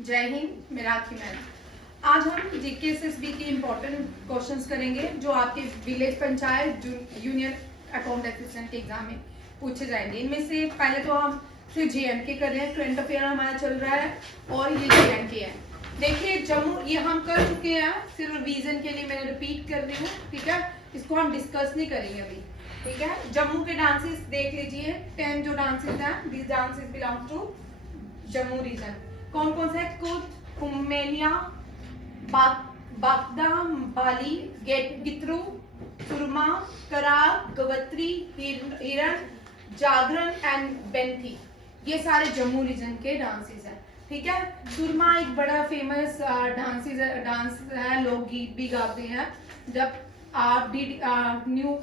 जय हिंद, मीनाक्षी मैम। आज हम जीकेएसएसबी के इम्पोर्टेंट क्वेश्चंस करेंगे जो आपके village panchayat union account assistant के एग्जाम में पूछे जाएंगे। इनमें से पहले तो हम सिर्फ जेएंडके कर रहे हैं, करंट अफेयर हमारा चल रहा है और ये जेएंडके है। देखिए जम्मू ये हम कर चुके हैं, सिर्फ रिवीजन के लिए मैंने रिपीट कर रही हूँ, ठीक है। इसको हम डिस्कस नहीं करेंगे अभी, ठीक है। जम्मू के डांसेस देख लीजिए, 10 जो डांसेस हैं, these dances belong to Jammu region. कौन कौन सा है? कुत, कुमेलिया, बागदा, बाली, गितरू, सुरमा, करार, गवत्री, हिरण, जागरण एंड बेंथी, ये सारे जम्मू रीजन के डांसेस हैं, ठीक है। सुरमा एक बड़ा फेमस डांस है, लोकगीत भी गाते हैं। जब आप न्यू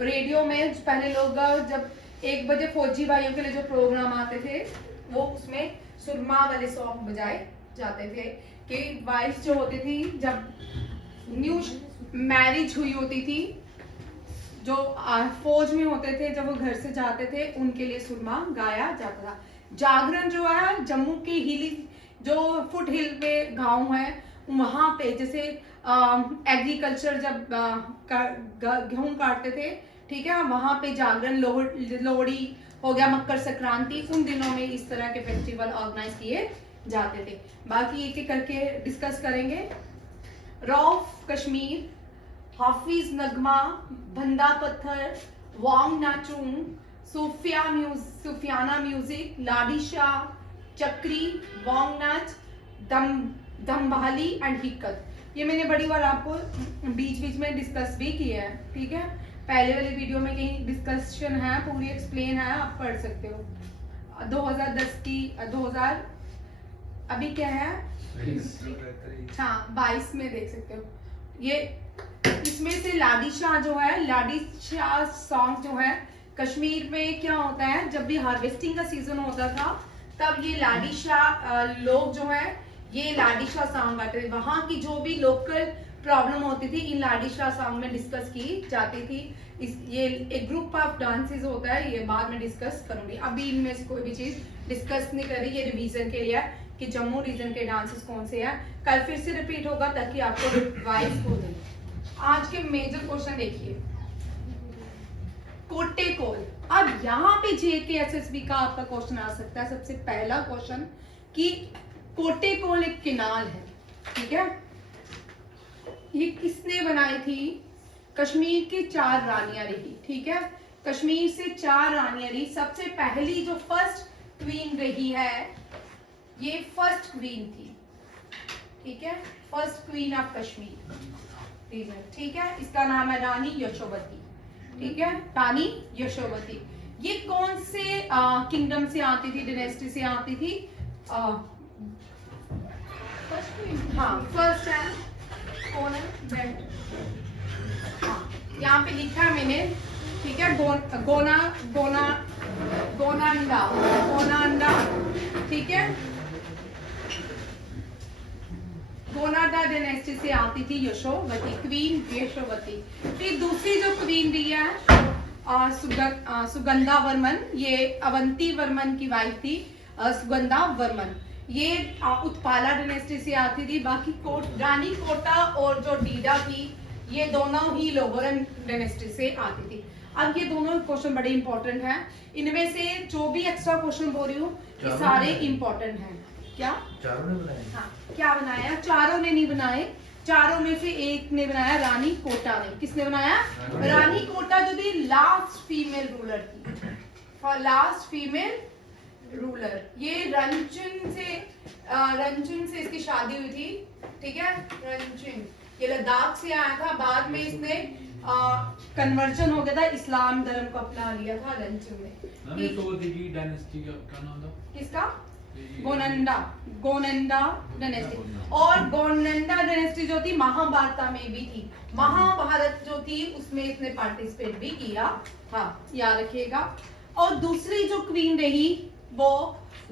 रेडियो में पहले लोग जब 1 बजे फौजी भाइयों के लिए जो प्रोग्राम आते थे वो उसमें सुरमा वाले सॉन्ग बजाए जाते थे कि वाइफ जो होती थी जब न्यू मैरिज हुई होती थी, जो फौज में होते थे, जब वो घर से जाते थे उनके लिए सुरमा गाया जाता था। जागरण जो है जम्मू के हिली जो फुट हिल पे गांव है वहां पे, जैसे एग्रीकल्चर जब गेहूं काटते थे, ठीक है, वहां पे जागरण, लोहड़ी हो गया, मकर संक्रांति, उन दिनों में इस तरह के फेस्टिवल ऑर्गेनाइज किए जाते थे। बाकी एक एक करके डिस्कस करेंगे। रौफ कश्मीर, हाफिज नगमा, बंदा पत्थर, वांग नाचुंग, सूफियाना म्यूजिक, लाडी शाह, चक्री, वांग नाच, दम्बाली एंड हिक्कत। ये मैंने बड़ी बार आपको बीच बीच में डिस्कस भी किया है, ठीक है। पहले वाले वीडियो में कहीं डिस्कशन है, पूरी एक्सप्लेन है, आप पढ़ सकते हो। 2010 की 2000 अभी क्या है, हाँ 22 में देख सकते हो। ये इसमें से लाडी शाह जो है, लाडी शाह सॉन्ग जो है, कश्मीर में क्या होता है जब भी हार्वेस्टिंग का सीजन होता था तब ये लाडी शाह लोग जो है ये लाडी शाह सॉन्ग गाते थे। वहां की जो भी लोकल प्रॉब्लम होती थी इन लाडी शाह सॉन्ग में डिस्कस की जाती थी। ये एक ग्रुप ऑफ डांसेस होता है, ये बाद में डिस्कस करूंगी, अभी इनमें से कोई भी चीज डिस्कस नहीं कर रही। ये रिवीजन के लिए है कि जम्मू रीजन के डांसेस कौन से हैं, कल फिर से रिपीट होगा ताकि आपको रिवाइज हो जाए। आज के मेजर क्वेश्चन देखिए, कोटे कोल। अब यहाँ पे जेकेएसएसबी का आपका क्वेश्चन आ सकता है। सबसे पहला क्वेश्चन कि कोटे कोल एक किनाल है, ठीक है, ये किसने बनाई थी? कश्मीर की 4 रानियां रही, ठीक है, कश्मीर से 4 रानियां रही। सबसे पहली जो फर्स्ट क्वीन रही है, ये फर्स्ट क्वीन थी, ठीक है, first queen of Kashmir region, ठीक है। इसका नाम है रानी यशोवती, ठीक है, रानी यशोवती। ये कौन से किंगडम से आती थी, डायनेस्टी से आती थी? फर्स्ट क्वीन, हाँ फर्स्ट है, कौन है? हाँ यहाँ पे लिखा है मैंने, ठीक है, गोनांडा, ठीक है, गोनाडा डायनेस्टी से आती थी यशोवती, क्वीन यशोवती। फिर दूसरी जो क्वीन रही है सुगंधा वर्मन, ये अवंती वर्मन की वाइफ थी, सुगंधा वर्मन, ये उत्पाला डायनेस्टी से आती थी। बाकी रानी कोटा और जो डीडा थी ये दोनों ही लोगोरन डायनेस्टी से आती थी। अब ये दोनों क्वेश्चन बड़े इंपॉर्टेंट हैं, इनमें से जो भी एक्स्ट्रा क्वेश्चन बोल रही हूँ ये सारे इंपॉर्टेंट हैं। क्या चारों ने बनाए? हाँ, क्या बनाया? चारों ने नहीं बनाए, चारों में से एक ने बनाया, रानी कोटा ने। किसने बनाया? रानी कोटा जो थी लास्ट फीमेल रूलर थी, लास्ट फीमेल रूलर। ये रंचुन से इसकी शादी हुई थी, ठीक है, रंचुन ये लद्दाख से आया था, बाद में इसने कन्वर्जन हो गया था, इस्लाम धर्म को अपना लिया था रंचुन ने। किसका? गोनंदा डायनेस्टी। और गोनंदा डायनेस्टी जो थी महाभारत में भी थी, महाभारत जो थी उसमें इसने पार्टिसिपेट भी किया था, याद रखिएगा। और दूसरी जो क्वीन रही वो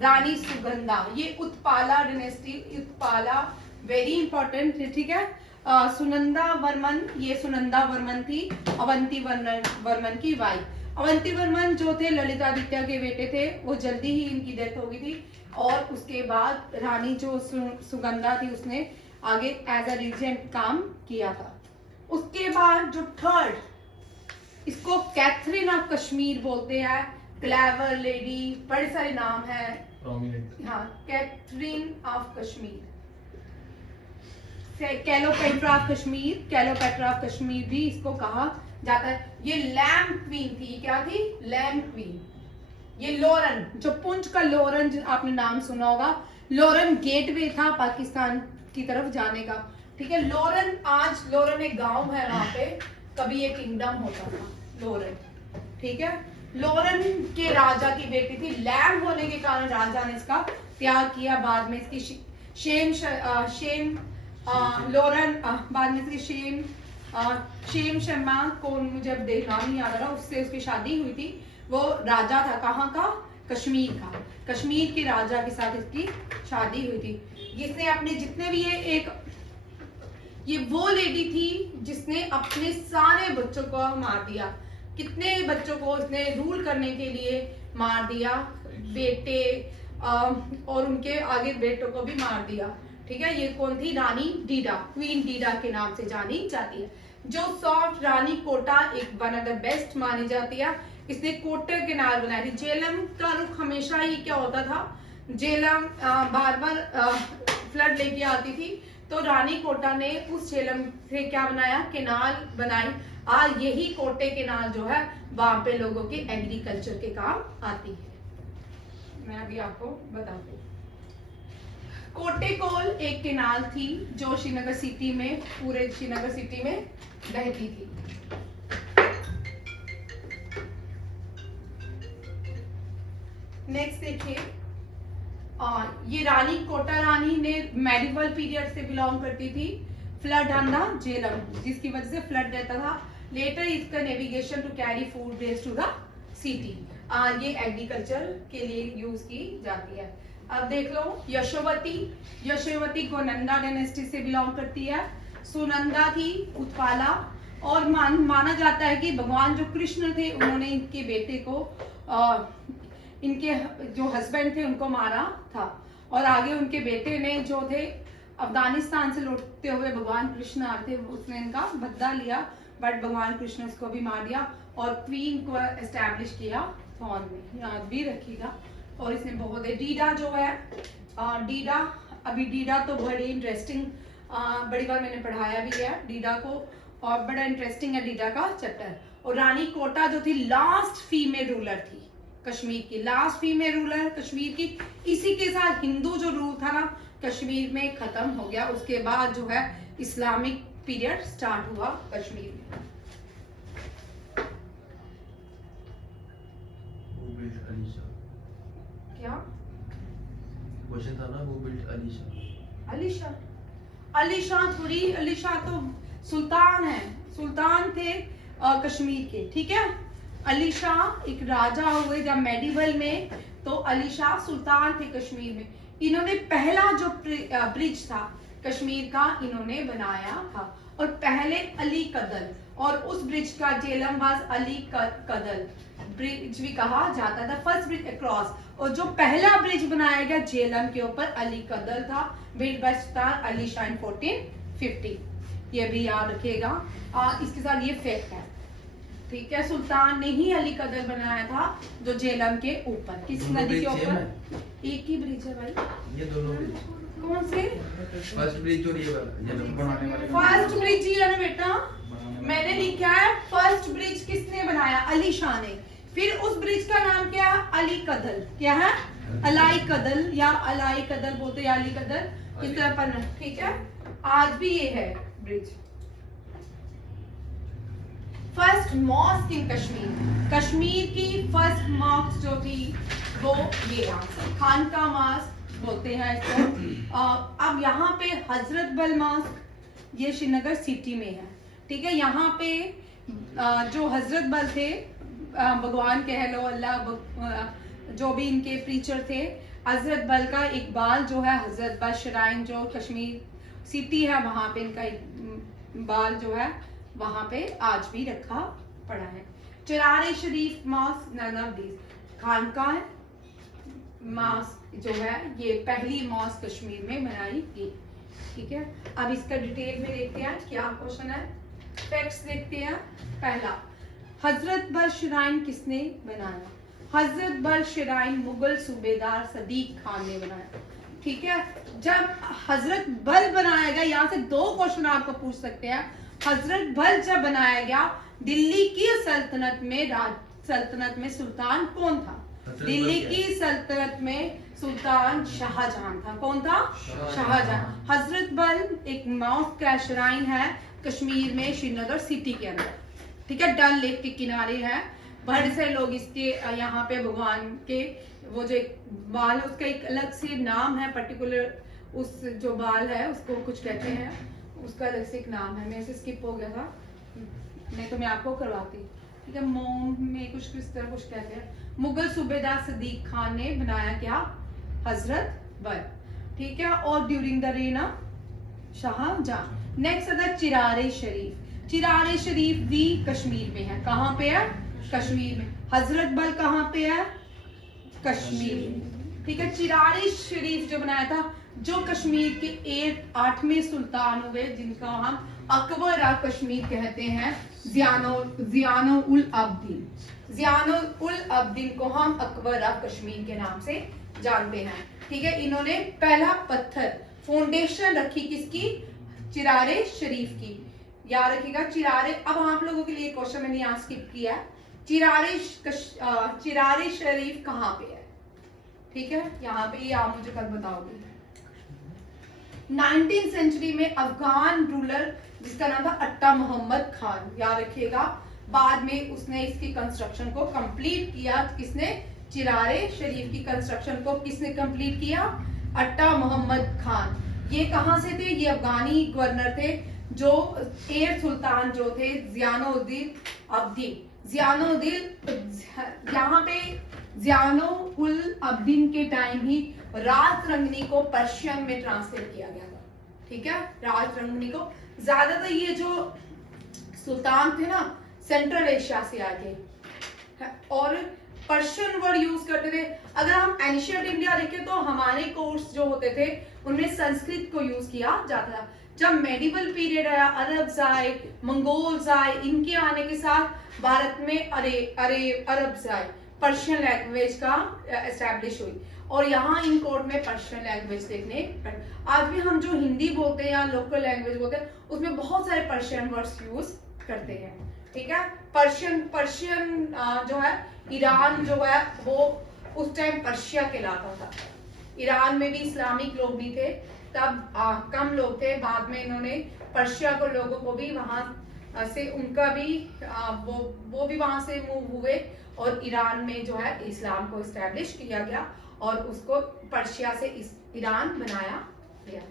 रानी सुगंधा, ये Utpala dynasty, Utpala very important है, ठीक है। सुनंदा वर्मन, ये सुनंदा वर्मन थी, अवंती वर्मन की वाइफ। अवंतीवर्मन जो थे ललितादित्य के बेटे थे, वो जल्दी ही इनकी डेथ हो गई थी। और उसके बाद रानी जो सुगंधा थी उसने आगे एज अ रीजेंट काम किया था। उसके बाद जो थर्ड, इसको कैथरीन ऑफ कश्मीर बोलते हैं, क्लेवर लेडी, बड़े सारे नाम है। हाँ, Catherine of Kashmir, Cleopatra of Kashmir, Cleopatra of Kashmir भी इसको कहा जाता है। ये लैम्प क्वीन थी। क्या थी? Lamp queen. ये लोरन, जो पुंछ का लोरन आपने नाम सुना होगा, लोरन गेटवे था पाकिस्तान की तरफ जाने का। ठीक है, लोरन, आज लोरन एक गांव है वहां पे, कभी एक किंगडम होता था लोरन। ठीक है, लोरन के राजा की बेटी थी। लैम्प होने के कारण राजा ने इसका त्याग किया। बाद में इसकी लोरन, बाद में इसकी शेम शर्मा को, मुझे अब देखना नहीं याद आ रहा, उससे उसकी शादी हुई थी। वो राजा था, कहाँ का? कश्मीर का। कश्मीर के राजा के साथ इसकी शादी हुई थी। जिसने अपने जितने भी ये वो लेडी थी जिसने अपने सारे बच्चों को मार दिया। कितने बच्चों को इसने रूल करने के लिए मार दिया, बेटे और उनके आगे बेटों को भी मार दिया। ठीक है, ये कौन थी? रानी डीडा, क्वीन डीडा के नाम से जानी जाती है। जो सॉफ्ट रानी कोटा एक वन ऑफ द बेस्ट मानी जाती है। इसने कोटे किनार बनाई थी। जेलम का रुख हमेशा ही क्या होता था, जेलम बार बार फ्लड लेके आती थी, तो रानी कोटा ने उस जेलम से क्या बनाया? केनाल बनाई। आज यही कोटे केनाल जो है वहां पे लोगों के एग्रीकल्चर के काम आती है। मैं अभी आपको बताती हूँ। कोटेकोल एक केनाल थी जो श्रीनगर सिटी में, पूरे श्रीनगर सिटी में बहती थी। नेक्स्ट देखिए, ये रानी कोटा रानी ने मेडिवल पीरियड से बिलोंग करती थी। फ्लड ऑन द जेलम, जिसकी वजह से फ्लड रहता था। लेटर इसका navigation to carry food based to the city. ये एग्रीकल्चर के लिए यूज की जाती है। अब देख लो, यशोवती गोनंदा डायनेस्टी से बिलोंग करती है। सुनंदा थी उत्पाला, और माना जाता है कि भगवान जो कृष्ण थे उन्होंने इनके बेटे को, इनके जो हस्बैंड थे उनको मारा था। और आगे उनके बेटे ने जो थे अफगानिस्तान से लौटते हुए भगवान कृष्ण आते थे, उसने इनका बदला लिया, बट भगवान कृष्ण उसको भी मार दिया और क्वीन को एस्टैब्लिश किया थॉन में। याद भी रखिएगा। और इसने बहुत है। डीडा जो है, डीडा, अभी डीडा तो बड़ी इंटरेस्टिंग, बड़ी बार मैंने पढ़ाया भी है डीडा को, और बड़ा इंटरेस्टिंग है डीडा का चैप्टर। और रानी कोटा जो थी लास्ट फीमेल रूलर थी कश्मीर की, लास्ट फीमेल रूलर कश्मीर की। इसी के साथ हिंदू जो रूल था ना कश्मीर में खत्म हो गया। उसके बाद जो है इस्लामिक पीरियड स्टार्ट हुआ कश्मीर में। क्या क्वेश्चन था ना, वो बिल्ट अलीशाह थोड़ी, अलीशाह तो सुल्तान है, सुल्तान थे कश्मीर के। ठीक है, अलीशाह एक राजा हुए जब मेडिवल में, तो अलीशाह सुल्तान थे कश्मीर में। इन्होंने पहला जो ब्रिज था कश्मीर का इन्होंने बनाया था। और पहले अली कदल, और उस ब्रिज का जेलमबाज अली कदल ब्रिज भी कहा जाता था, फर्स्ट ब्रिज अक्रॉस। और जो पहला ब्रिज बनाया गया जेलम के ऊपर अली कदल था, बिल्ड बाय सुल्तान अली शाह इन 1450। ये भी याद रखिएगा। इसके साथ ये फैक्ट है। ठीक है, सुल्तान ने ही अली कदल बनाया था जो जेलम के ऊपर, किस नदी के ऊपर? एक ही ब्रिज है भाई, ये दोनों ब्रिज। कौन से? फर्स्ट ब्रिज और ये वाला बनाने वाले। फर्स्ट ब्रिज ही है ना बेटा, मैंने लिखा है फर्स्ट ब्रिज किसने बनाया? अली शाह ने। फिर उस ब्रिज का नाम क्या है? अली कदल। क्या है? अलाई कदल, या अलाई कदल बोलते या अली कदल, इस तरह पर। ठीक है, आज भी ये है bridge. First mosque in Kashmir, Kashmir की फर्स्ट मॉस्क जो थी वो ये खानका मॉस्क बोलते हैं इसको। अब यहाँ पे हजरत बल मॉस्क ये श्रीनगर सिटी में है। ठीक है, यहाँ पे जो हजरत बल थे, भगवान कह लो, अल्लाह, जो भी इनके प्रीचर थे, हजरत बल का इकबाल जो है, हजरत बल श्राइन जो कश्मीर सिटी है वहाँ पे इनका इकबाल जो है वहाँ पे आज भी रखा पड़ा है। Charar Sharif mosque, none of these. Khanqah mosque जो है ये पहली मॉस्क कश्मीर में बनाई गई। ठीक है, अब इसका डिटेल में देखते हैं क्या क्वेश्चन है। फैक्ट्स देखते हैं। पहला, हजरत बल श्राइन किसने बनाया? हजरत बल श्राइन मुगल सूबेदार सदीक खान ने बनाया। ठीक है, जब हजरत बल बनाया गया, यहाँ से दो क्वेश्चन आपको पूछ सकते हैं। हजरत बल जब बनाया गया, दिल्ली की सल्तनत में सुल्तान कौन था? दिल्ली की सल्तनत में सुल्तान शाहजहां था। कौन था? शाहजहां। हजरत बल एक मॉस्क का श्राइन है कश्मीर में, श्रीनगर सिटी के अंदर। ठीक है, डल लेक के किनारे है। बहुत से लोग इसके यहाँ पे भगवान के वो जो एक बाल है उसका एक अलग से नाम है, पर्टिकुलर उस जो बाल है उसको कुछ कहते हैं, उसका अलग से एक नाम है। मेरे से स्किप हो गया था, नहीं तो मैं आपको करवाती। ठीक है, मोम में कुछ इस तरह कुछ कहते हैं। मुगल सूबेदार सदीक खान ने बनाया क्या? हजरत बल। ठीक है, और during the reign of Shahjahan. नेक्स्ट आता है चिरारे शरीफ। चिरारे शरीफ भी कश्मीर में है। कहाँ पे है? कश्मीर में। हजरत बल कहाँ पे है? कश्मीर में। ठीक है, चिरारे शरीफ जो बनाया था, जो कश्मीर के 8वें सुल्तान हुए, जिनका हम अकबर ऑफ कश्मीर कहते हैं, ज़ियानो उल अब्दीन। ज़ियानो उल अब्दीन को हम अकबर ऑफ कश्मीर के नाम से जानते हैं। ठीक है, इन्होंने पहला पत्थर फाउंडेशन रखी किसकी? चिरारे शरीफ की। याद रखिएगा चिरारे। अब आप लोगों के लिए क्वेश्चन मैंने यहाँ स्किप किया है। चिरारे शरीफ कहाँ पे है? ठीक है, यहाँ पे ये आप मुझे कल बताओगे। 19th सेंचुरी में अफगान रूलर जिसका नाम था अट्टा मोहम्मद खान, याद रखिएगा। बाद में उसने इसकी कंस्ट्रक्शन को कंप्लीट किया। किसने? चिरारे शरीफ की कंस्ट्रक्शन को किसने कंप्लीट किया? अट्टा मोहम्मद खान। ये कहाँ से थे? ये अफगानी गवर्नर थे, जो 8 सुल्तान जो थे ज़ियानुद्दीन अब्दीन। यहाँ पे ज़ियानो उल अब्दीन के टाइम ही रात रंगनी को पर्शियन में ट्रांसलेट किया गया था। ठीक है, रात रंगनी को ज्यादातर ये जो सुल्तान थे ना सेंट्रल एशिया से आए थे और पर्शियन वर्ड यूज करते थे। अगर हम एंशिएंट इंडिया देखें तो हमारे कोर्स जो होते थे उनमें संस्कृत को यूज किया जाता था। जब मेडिवल पीरियड आया, अरब्स आए, मंगोल्स आए, इनके आने के साथ भारत में अरब्स आए, पर्शियन लैंग्वेज का एस्टैब्लिश हुई और यहाँ इन कोर्ट में पर्शियन लैंग्वेज देखने। आज भी हम जो हिंदी बोलते हैं या लोकल लैंग्वेज बोलते हैं उसमें बहुत सारे पर्शियन वर्ड्स यूज करते हैं। ठीक है, पर्शियन जो है, ईरान जो है वो उस टाइम पर्शिया कहलाता था। ईरान में भी इस्लामिक लोग भी थे, तब कम लोग थे। बाद में इन्होंने पर्शिया को लोगों को भी वहां से उनका भी वो भी वहां से मूव हुए और ईरान में जो है इस्लाम को इस्टेब्लिश किया गया और उसको पर्शिया से ईरान बनाया गया।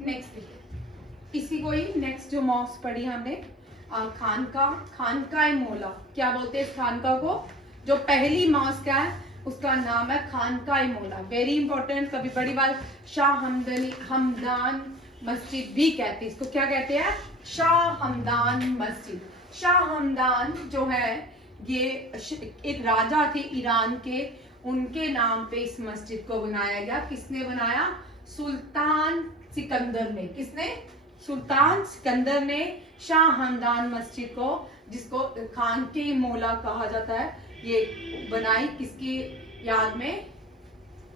नेक्स्ट इसी को ही नेक्स्ट जो मॉस्क पढ़ी हमने खानका मोला। क्या बोलते हैं इस खानका को? जो पहली मॉस्क है उसका नाम है खानका मोला। Very important. कभी बड़ी बात शाह हमदान मस्जिद भी कहते हैं इसको। क्या कहते हैं? शाह हमदान मस्जिद। शाह हमदान जो है ये एक राजा थे ईरान के, उनके नाम पे इस मस्जिद को बनाया गया। किसने बनाया? सुल्तान सिकंदर ने। किसने? सुल्तान सिकंदर ने शाह हमदान मस्जिद को, जिसको खानके मोला कहा जाता है, ये बनाई किसकी याद में?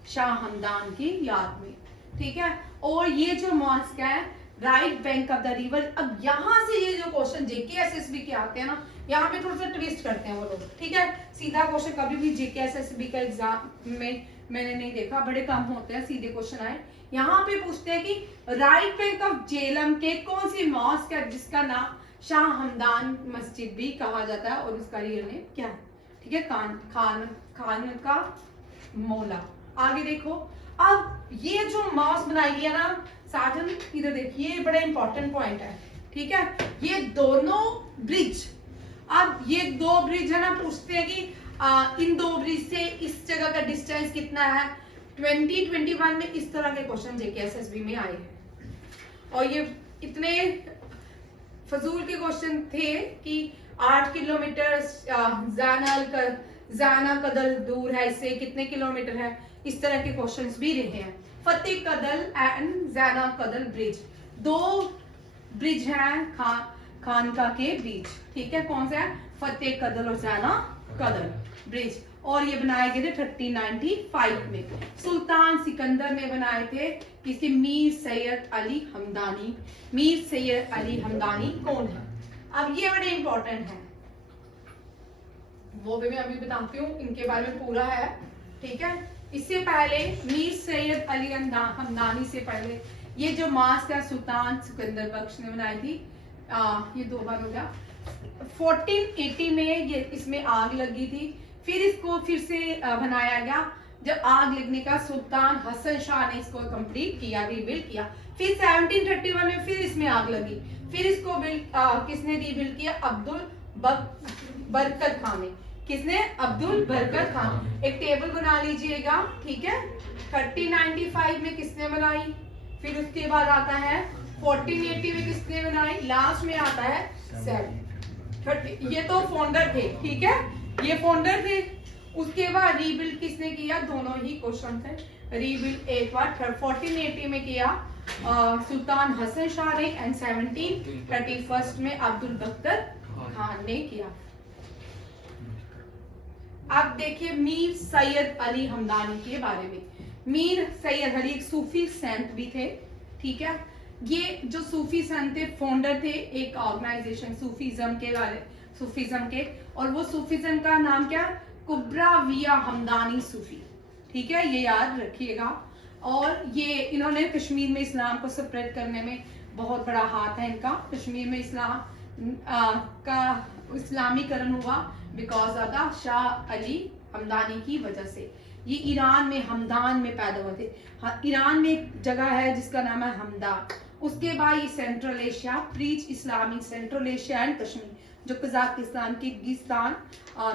शाह हमदान की याद में। ठीक है, और ये जो मॉस्क है right bank of the river. अब यहाँ से ये जो क्वेश्चन जेकेएसएसबी के आते हैं ना, यहाँ पे थोड़ा सा ट्विस्ट करते हैं वो लोग। ठीक है, सीधा क्वेश्चन कभी भी जेकेएसएसबी का एग्जाम में मैंने नहीं देखा, बड़े कम होते हैं सीधे क्वेश्चन आए। यहाँ पे पूछते हैं कि राइट बैंक ऑफ जेलम के कौन सी मॉस्क है जिसका नाम शाह हमदान मस्जिद भी कहा जाता है और उसका रियल नेम क्या है? ठीक है, खान का मोला। आगे देखो, अब ये जो मॉस्क बनाई गई है ना साजन, इधर देखिए, बड़ा इंपॉर्टेंट पॉइंट है। ठीक है, ये दोनों ब्रिज, अब ये 2 ब्रिज है ना, पूछते हैं कि इन 2 ब्रिज से इस जगह का डिस्टेंस कितना है? 2021 में इस तरह के क्वेश्चन JKSSB में आए हैं और ये इतने फजूल के क्वेश्चन थे कि 8 किलोमीटर जाना कदल दूर है, इससे कितने किलोमीटर है, इस तरह के क्वेश्चंस भी रहे हैं। फतेह कदल एंड जाना कदल ब्रिज, 2 ब्रिज हैं खानका के बीच, ठीक है। कौन सा है? फतेह कदल और जाना कदल ब्रिज, और ये बनाए गए थे 1395 में। सुल्तान सिकंदर ने बनाए थे किसी मीर सैयद अली हमदानी। मीर सैयद अली हमदानी कौन है? अब ये बड़े इंपॉर्टेंट हैं, वो भी मैं अभी बताती हूँ, इनके बारे में पूरा है, ठीक है। इससे पहले मीर सैयद अली हमदानी से पहले ये जो मास्क है सुल्तान सिकंदर बख्श ने बनाई थी, ये 2 बार हो गया। 1480 में ये इसमें आग लगी थी, फिर इसको फिर से बनाया गया। जब आग लगने का सुल्तान हसन शाह ने इसको कंप्लीट किया, रीबिल्ड किया। फिर 1731 में फिर इसमें आग लगी, फिर इसको किसने रीबिल्ड किया? अब्दुल बरकत खान ने। किसने? अब्दुल बरकत खान। एक टेबल बना लीजिएगा, ठीक है। 1395 में किसने बनाई? फिर उसके बाद आता है 1480 में किसने बनाई? लास्ट में आता है 730। ये तो फाउंडर थे, ठीक है, ये फाउंडर थे। उसके बाद रीबिल्ड किसने किया? दोनों ही क्वेश्चन थे। रीबिल्ड एक बार 1480 में किया सुल्तान हसन शाह ने, एंड 1731 में अब्दुल बख्तर खान ने किया। अब देखिए मीर सैयद अली हमदानी के बारे में। मीर सैयद अली एक सूफी संत भी थे, ठीक है। ये जो सूफी संत थे, फाउंडर थे एक ऑर्गेनाइजेशन सूफीज्म के, और वो सूफीज्म का नाम क्या? कुब्राविया हमदानी सूफी, ठीक है, ये याद रखिएगा। और ये इन्होंने कश्मीर में इस्लाम को स्प्रेड करने में बहुत बड़ा हाथ है इनका। कश्मीर में इस्लाम का इस्लामीकरण हुआ because of the Shah Ali Hamadani की वजह से। ये ईरान में हमदान में पैदा हुए थे। हाँ, ईरान में एक जगह है जिसका नाम है हमदान। उसके बाद ये central Asia, preach Islamic central Asia and Kashmir, जो कजाकिस्तान, किर्गिस्तान,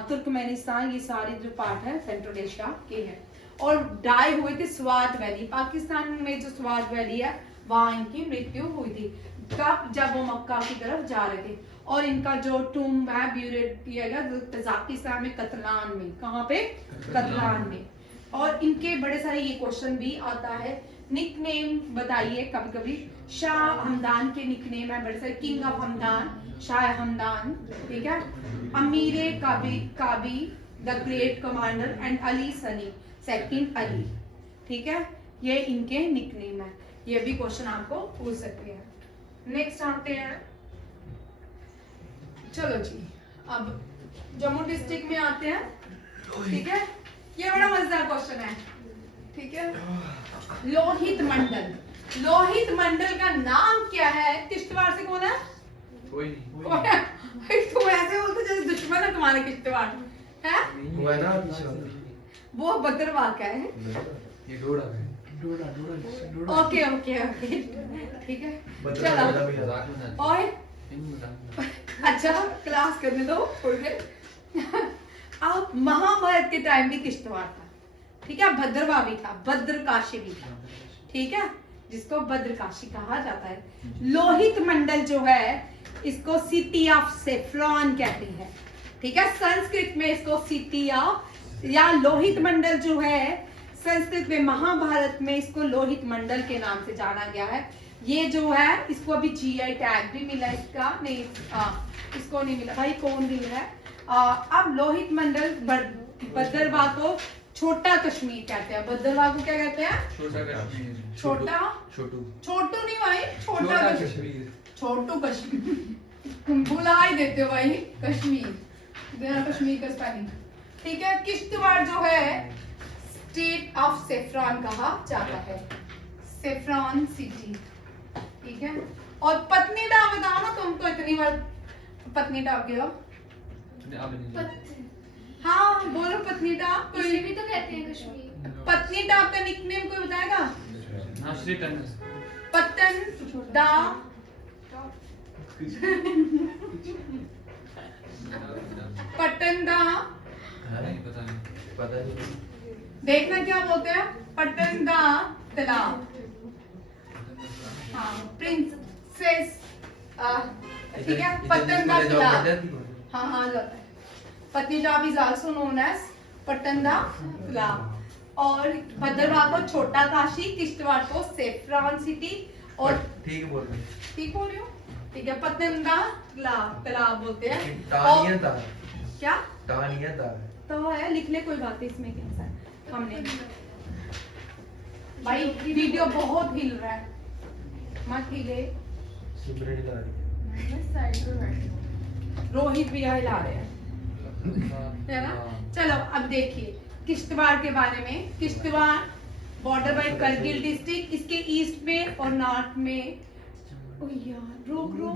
तुर्कमेनिस्तान, ये सारे जो पार्ट है सेंट्रल एशिया के हैं। और डाई हुए थे स्वात वैली, पाकिस्तान में जो स्वात वैली है वहाँ इनकी मृत्यु हुई थी। कब? जब वो मक्का की तरफ जा रहे थे। और इनका जो टूम्ब है ब्यूरेट किया गया तजाकिस्तान में, कतलान में। कहाँ पे? कतलान में। और इनके बड़े सारे ये क्वेश्चन भी आता है। निक नेम बताइए कभी कभी। शाह हमदान के निक नेम है बड़े सारे। किंग ऑफ हमदान, शाह हमदान, ठीक है। Amire Kabir the great commander, and Ali Sani second Ali, ठीक है। ये इनके निक नेम है। ये भी क्वेश्चन आपको पूछ सकते हैं। नेक्स्ट आते हैं, चलो जी, अब जम्मू डिस्ट्रिक्ट में आते हैं, ठीक है। ये बड़ा मजेदार क्वेश्चन है, ठीक है। लोहित मंडल, लोहित मंडल का नाम क्या है? किश्तवाड़ से कौन है? कोई नहीं। तो ऐसे बोलते जैसे दुश्मन है तुम्हारे किश्तवाड़ है। वो है ना पीछे, वो भद्रवाह का है। ये डोडा है। ओके ओके ओके, ठीक है। चलो और अच्छा क्लास करने दो थोड़ी देर। अब महाभारत के टाइम भी किश्तवाड़ था, ठीक है। भद्रवाह भी था, भद्रकाशी भी था, ठीक है, जिसको भद्रकाशी कहा जाता है। लोहित मंडल जो है इसको सिटी ऑफ सेफ्रॉन कहते हैं, ठीक है। संस्कृत में इसको सिटी ऑफ या लोहित मंडल जो है, संस्कृत में महाभारत में इसको लोहित मंडल के नाम से जाना गया है। ये जो है इसको अभी GI टैग भी मिला, इसका नहीं इसको नहीं मिला भाई, कौन दिल है। अब लोहित मंडल भद्रवाह को छोटा कश्मीर कहते हैं। भद्रवाह को क्या कहते हैं? छोटा कश्मीर। छोटा छोटू नहीं भाई, छोटा कश्मीर, छोटू कश्मीर भुला ही देते हो भाई। कश्मीर का स्पेलिंग, ठीक है। किश्तवाड़ जो है स्टेट ऑफ सेफ्रॉन कहा जाता है, सेफ्रॉन सिटी, ठीक है। और पत्नीटॉप बताओ ना, तुम तो इतनी बार पत्नीटॉप गए हो। हाँ बोलो पत्नीटॉप। कोई भी तो कहते हैं कश्मीर। पत्नीटॉप का निकनेम कोई बताएगा? पतन दा पटन दा पता नहीं। देखना क्या बोलते हैं, पट्टन दा तालाब। हाँ, प्रिंसेस, ठीक है, पट्टन दा तालाब। हाँ हाँ जाता है। Patnitop is also known as Pattan Da Talab. और भद्रवाह को छोटा काशी, किश्तवाड़ को सेफ्रॉन सिटी, और ठीक बोल रहे ठीक बोल रही हूँ, ठीक है, पट्टन दा तालाब, तालाब बोलते हैं। तानिया और दार क्या तानिया दार तो है, लिख ले, कोई बात नहीं, इसमें कैसा है, हमने भाई वीडियो बहुत हिल रहा है, मत हिले। सुब्रणी दार रोहित भी हिला रहे हैं, है ना। चलो अब देखिए किश्तवाड़ के बारे में। Kishtwar border by Kargil district, इसके ईस्ट में और नॉर्थ में, ओ यार रोक रोक,